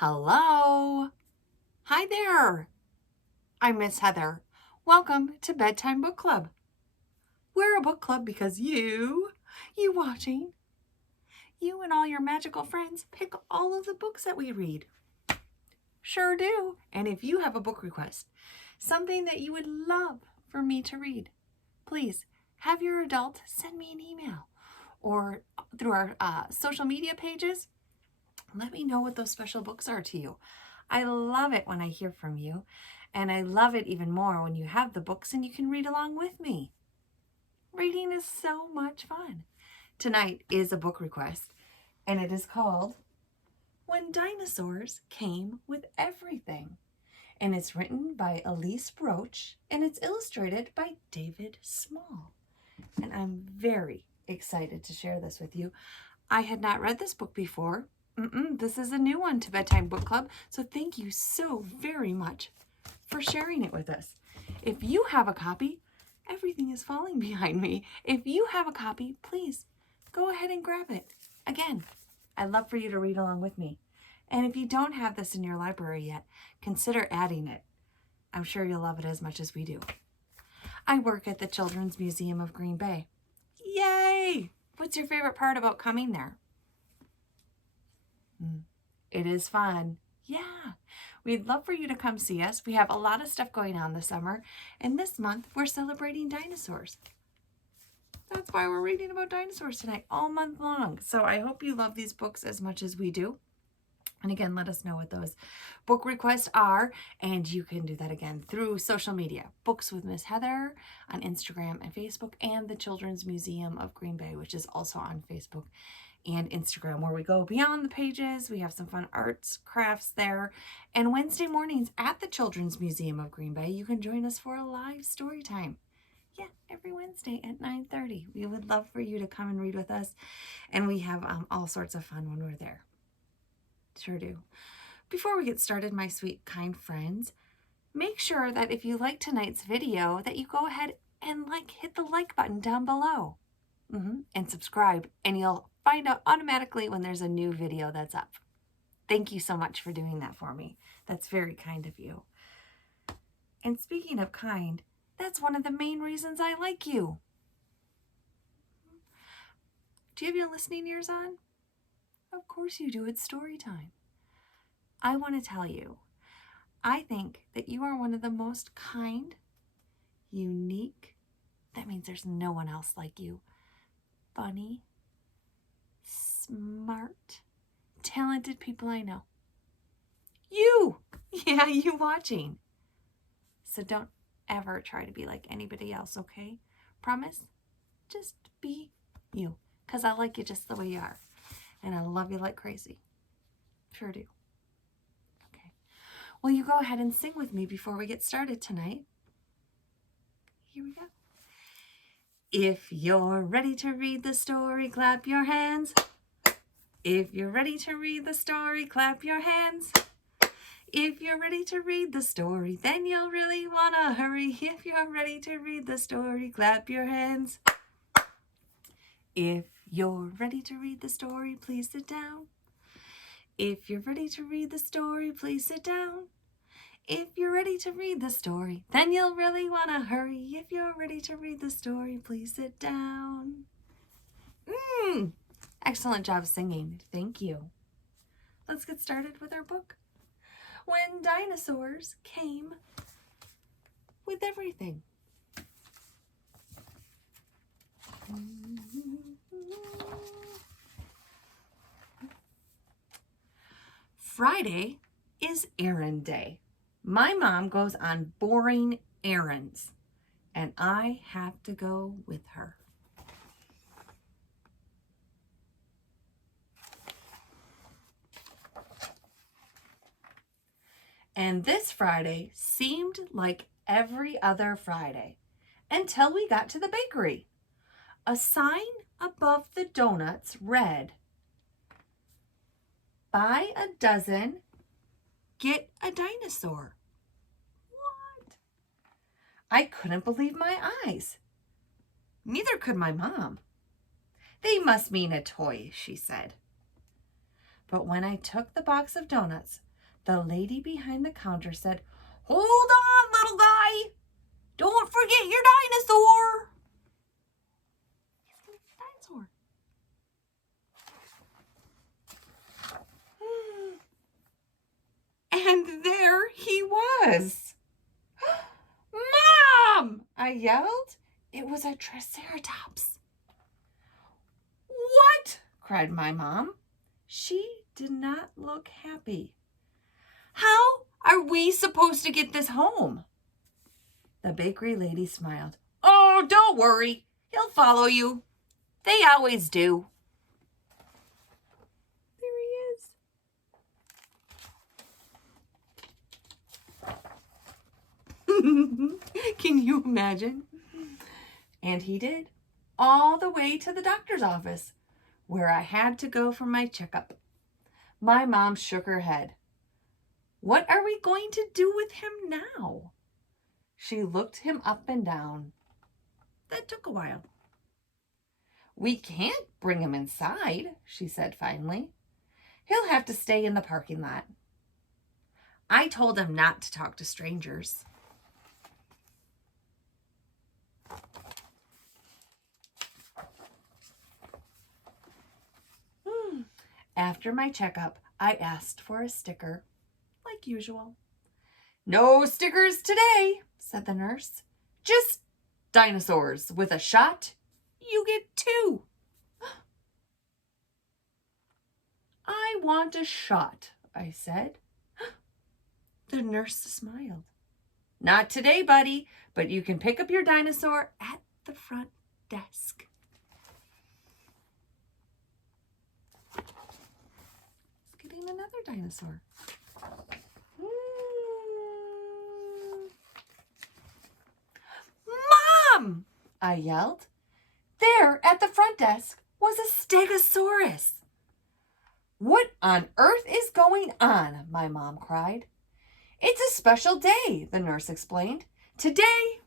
Hello. Hi there. I'm Miss Heather. Welcome to Bedtime Book Club. We're a book club because you watching, you and all your magical friends pick all of the books that we read. Sure do. And if you have a book request, something that you would love for me to read, please have your adult send me an email or through our social media pages. Let me know what those special books are to you. I love it when I hear from you, and I love it even more when you have the books and you can read along with me. Reading is so much fun. Tonight is a book request, and it is called When Dinosaurs Came with Everything. And it's written by Elise Broach, and it's illustrated by David Small. And I'm very excited to share this with you. I had not read this book before. This is a new one to Bedtime Book Club, so thank you so very much for sharing it with us. If you have a copy, everything is falling behind me. If you have a copy, please go ahead and grab it. Again, I'd love for you to read along with me. And if you don't have this in your library yet, consider adding it. I'm sure you'll love it as much as we do. I work at the Children's Museum of Green Bay. Yay! What's your favorite part about coming there? It is fun. Yeah, we'd love for you to come see us. We have a lot of stuff going on this summer, and this month we're celebrating dinosaurs. That's why we're reading about dinosaurs tonight all month long. So I hope you love these books as much as we do. And again, let us know what those book requests are, and you can do that again through social media. Books with Miss Heather on Instagram and Facebook, and the Children's Museum of Green Bay, which is also on Facebook and Instagram, where we go beyond the pages. We have some fun arts, crafts there. And Wednesday mornings at the Children's Museum of Green Bay, you can join us for a live story time. Yeah, every Wednesday at 9:30. We would love for you to come and read with us. And we have all sorts of fun when we're there. Sure do. Before we get started, my sweet, kind friends, make sure that if you like tonight's video, that you go ahead and hit the like button down below. And subscribe, and you'll find out automatically when there's a new video that's up. Thank you so much for doing that for me. That's very kind of you. And speaking of kind, that's one of the main reasons I like you. Do you have your listening ears on? Of course you do. It's story time. I want to tell you, I think that you are one of the most kind, unique, that means there's no one else like you, funny, smart, talented people I know. You! Yeah, you watching. So don't ever try to be like anybody else, okay? Promise? Just be you, because I like you just the way you are. And I love you like crazy. Sure do. Okay. Will you go ahead and sing with me before we get started tonight? Here we go. If you're ready to read the story, clap your hands. If you're ready to read the story, clap your hands. If you're ready to read the story, then you'll really want to hurry. If you're ready to read the story, clap your hands. If you're ready to read the story, please sit down. If you're ready to read the story, please sit down. If you're ready to read the story, then you'll really want to hurry. If you're ready to read the story, please sit down. Excellent job singing. Thank you. Let's get started with our book. When Dinosaurs Came with Everything. Friday is errand day. My mom goes on boring errands, and I have to go with her. And this Friday seemed like every other Friday until we got to the bakery. A sign above the donuts read, "Buy a dozen, get a dinosaur." What? I couldn't believe my eyes. Neither could my mom. "They must mean a toy," she said. But when I took the box of donuts, The lady behind the counter said, "Hold on, little guy. Don't forget your dinosaur." Dinosaur. And there he was. "Mom!" I yelled. It was a Triceratops. "What?" cried my mom. She did not look happy. "How are we supposed to get this home?" The bakery lady smiled. "Oh, don't worry. He'll follow you. They always do." There he is. Can you imagine? And he did, all the way to the doctor's office, where I had to go for my checkup. My mom shook her head. "What are we going to do with him now?" She looked him up and down. That took a while. "We can't bring him inside," she said finally. "He'll have to stay in the parking lot." I told him not to talk to strangers. After my checkup, I asked for a sticker, like usual. "No stickers today," said the nurse. "Just dinosaurs with a shot. You get 2. "I want a shot," I said. The nurse smiled. "Not today, buddy, but you can pick up your dinosaur at the front desk." Getting another dinosaur. "Mom!" I yelled. There at the front desk was a Stegosaurus. "What on earth is going on?" my mom cried. "It's a special day," the nurse explained. "Today,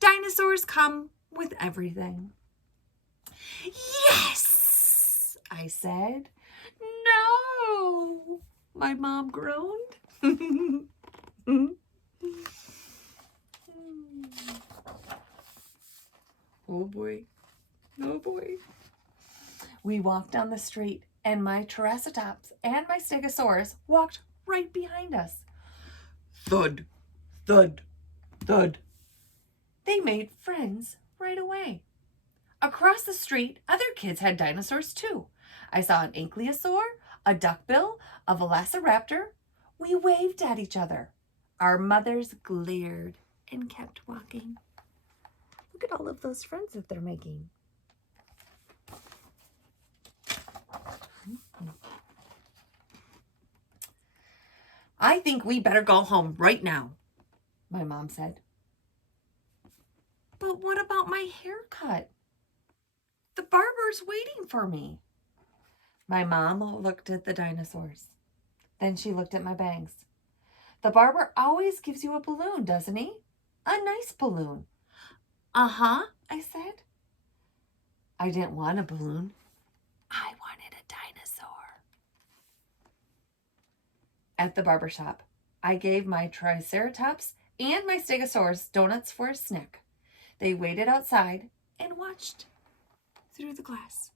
dinosaurs come with everything." "Yes!" I said. "No!" my mom groaned. Oh boy. Oh boy. We walked down the street, and my Triceratops and my Stegosaurus walked right behind us. Thud, thud, thud. They made friends right away. Across the street, other kids had dinosaurs too. I saw an ankylosaur, a duckbill, a velociraptor. We waved at each other. Our mothers glared and kept walking. Look at all of those friends that they're making. "I think we better go home right now," my mom said. "But what about my haircut? The barber's waiting for me." My mom looked at the dinosaurs. Then she looked at my bangs. "The barber always gives you a balloon, doesn't he? A nice balloon." "Uh-huh," I said. I didn't want a balloon. I wanted a dinosaur. At the barber shop, I gave my Triceratops and my Stegosaurus donuts for a snack. They waited outside and watched through the glass.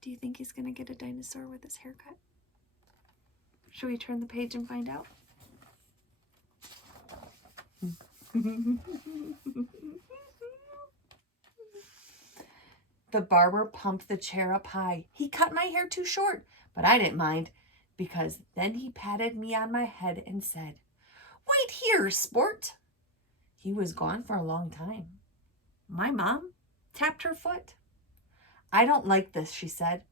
Do you think he's going to get a dinosaur with his haircut? Should we turn the page and find out? The barber pumped the chair up high. He cut my hair too short, but I didn't mind, because then he patted me on my head and said, "Wait here, sport." He was gone for a long time. My mom tapped her foot. "I don't like this," she said.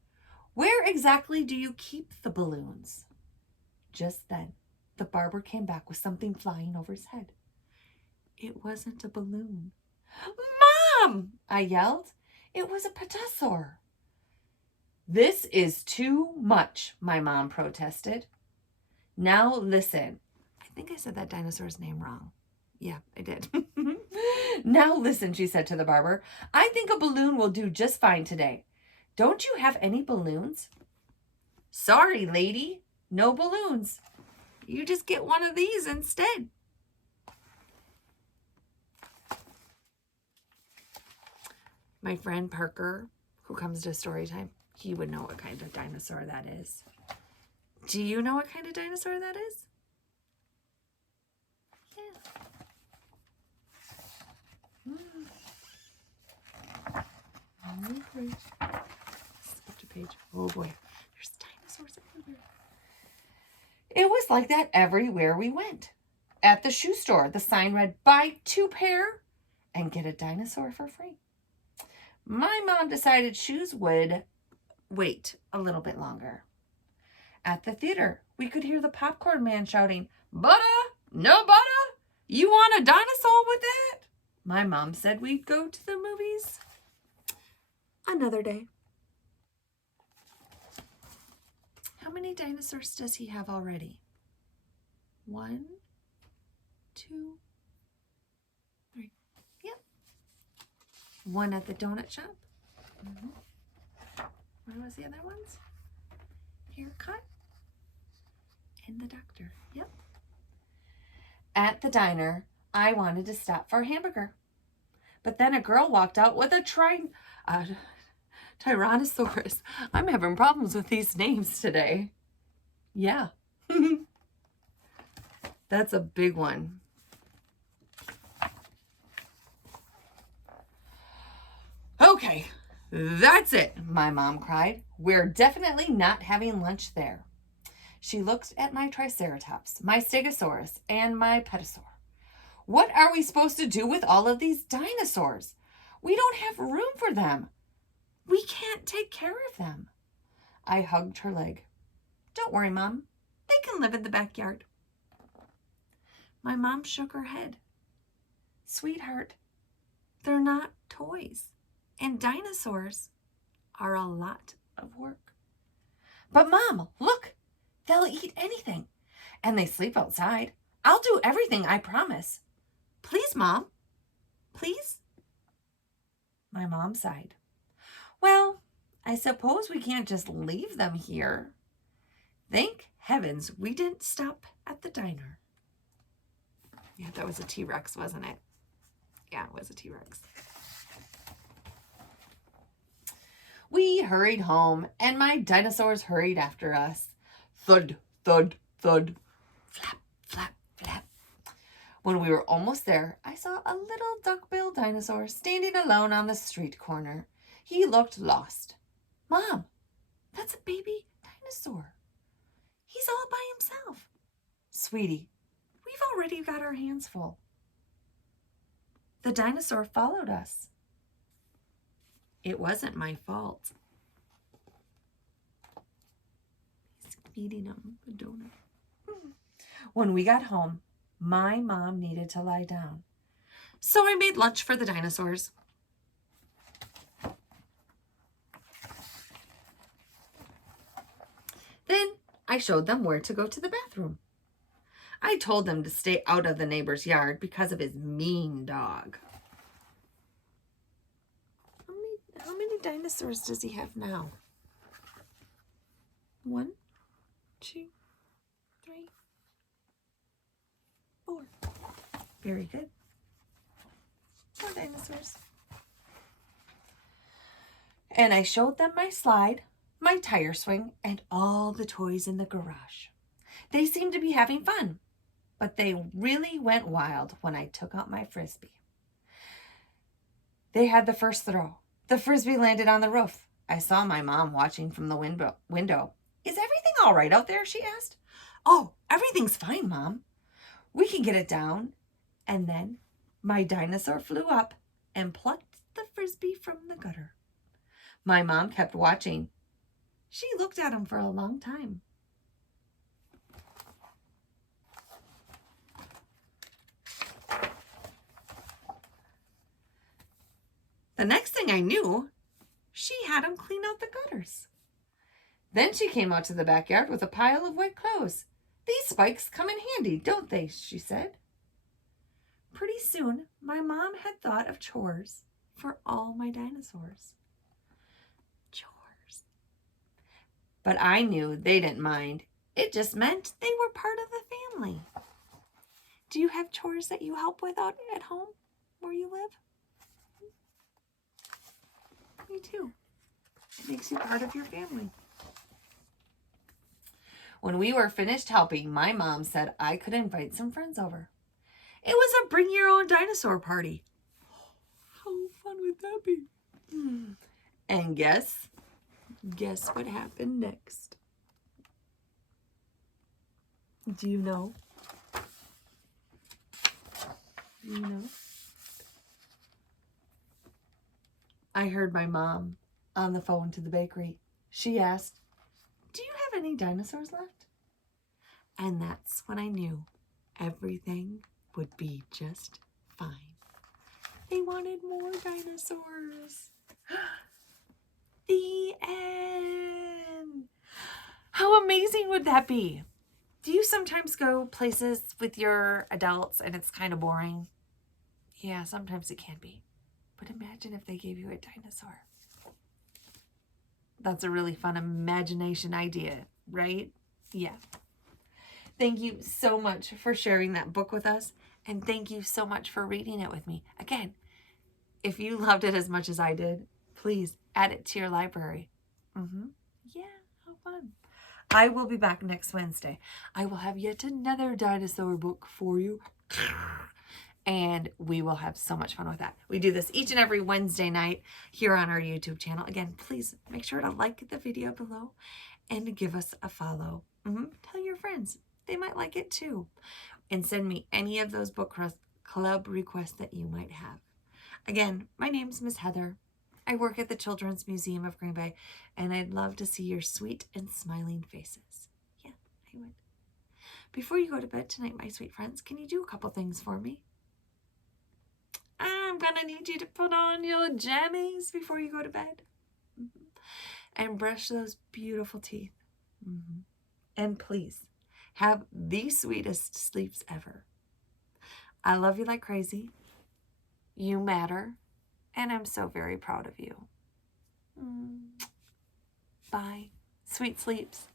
"Where exactly do you keep the balloons?" Just then, the barber came back with something flying over his head. It wasn't a balloon. "Mom!" I yelled. It was a pterosaur. "This is too much," my mom protested. "Now listen." I think I said that dinosaur's name wrong. Yeah, I did. "Now listen," she said to the barber. "I think a balloon will do just fine today. Don't you have any balloons?" "Sorry, lady, no balloons." You just get one of these instead. My friend Parker, who comes to story time, he would know what kind of dinosaur that is. Do you know what kind of dinosaur that is? Yeah. Skipped a page. Oh boy, there's dinosaurs everywhere. It was like that everywhere we went. At the shoe store, the sign read, "Buy 2 pair and get a dinosaur for free." My mom decided shoes would wait a little bit longer. At the theater, we could hear the popcorn man shouting, "Butter? No butter? You want a dinosaur with it?" My mom said we'd go to the movies another day. How many dinosaurs does he have already? 1, 2, 3. Yep. 1 at the donut shop. What was the other ones? Haircut and the doctor. Yep. At the diner, I wanted to stop for a hamburger. But then a girl walked out with a Tyrannosaurus. I'm having problems with these names today. Yeah. That's a big one. Okay, that's it, my mom cried. We're definitely not having lunch there. She looked at my Triceratops, my Stegosaurus, and my Petasaur. What are we supposed to do with all of these dinosaurs? We don't have room for them. We can't take care of them. I hugged her leg. Don't worry, Mom. They can live in the backyard. My mom shook her head. Sweetheart, they're not toys. And dinosaurs are a lot of work. But Mom, look, they'll eat anything. And they sleep outside. I'll do everything, I promise. Please, Mom. Please? My mom sighed. Well, I suppose we can't just leave them here. Thank heavens we didn't stop at the diner. Yeah, that was a T-Rex, wasn't it? Yeah, it was a T-Rex. We hurried home, and my dinosaurs hurried after us. Thud, thud, thud. Flap, flap, flap. When we were almost there, I saw a little duck-billed dinosaur standing alone on the street corner. He looked lost. Mom, that's a baby dinosaur. He's all by himself. Sweetie, we've already got our hands full. The dinosaur followed us. It wasn't my fault. He's feeding him a donut. When we got home, my mom needed to lie down. So I made lunch for the dinosaurs. Then I showed them where to go to the bathroom. I told them to stay out of the neighbor's yard because of his mean dog. How many dinosaurs does he have now? 1, 2, 3, 4. Very good. More dinosaurs. And I showed them my slide, my tire swing, and all the toys in the garage. They seemed to be having fun, but they really went wild when I took out my Frisbee. They had the first throw. The Frisbee landed on the roof. I saw my mom watching from the window. Is everything all right out there? She asked. Oh, everything's fine, Mom. We can get it down. And then my dinosaur flew up and plucked the Frisbee from the gutter. My mom kept watching. She looked at him for a long time. The next thing I knew, she had him clean out the gutters. Then she came out to the backyard with a pile of wet clothes. These spikes come in handy, don't they? She said. Pretty soon, my mom had thought of chores for all my dinosaurs. Chores. But I knew they didn't mind. It just meant they were part of the family. Do you have chores that you help with out at home where you live? Me too. It makes you part of your family. When we were finished helping, my mom said I could invite some friends over. It was a bring your own dinosaur party. How fun would that be? And guess what happened next? Do you know? Do you know? I heard my mom on the phone to the bakery. She asked, "Do you have any dinosaurs left?" And that's when I knew everything would be just fine. They wanted more dinosaurs. The end. How amazing would that be? Do you sometimes go places with your adults and it's kind of boring? Yeah, sometimes it can be. But imagine if they gave you a dinosaur. That's a really fun imagination idea, right? Yeah. Thank you so much for sharing that book with us. And thank you so much for reading it with me. Again, if you loved it as much as I did, please add it to your library. Yeah, how fun. I will be back next Wednesday. I will have yet another dinosaur book for you. And we will have so much fun with that. We do this each and every Wednesday night here on our YouTube channel. Again, please make sure to like the video below and give us a follow. Tell your friends. They might like it too. And send me any of those book club requests that you might have. Again, my name's Miss Heather. I work at the Children's Museum of Green Bay, and I'd love to see your sweet and smiling faces. Yeah, I would. Before you go to bed tonight, my sweet friends, can you do a couple things for me? I'm going to need you to put on your jammies before you go to bed. And brush those beautiful teeth. And please, have the sweetest sleeps ever. I love you like crazy. You matter. And I'm so very proud of you. Bye. Sweet sleeps.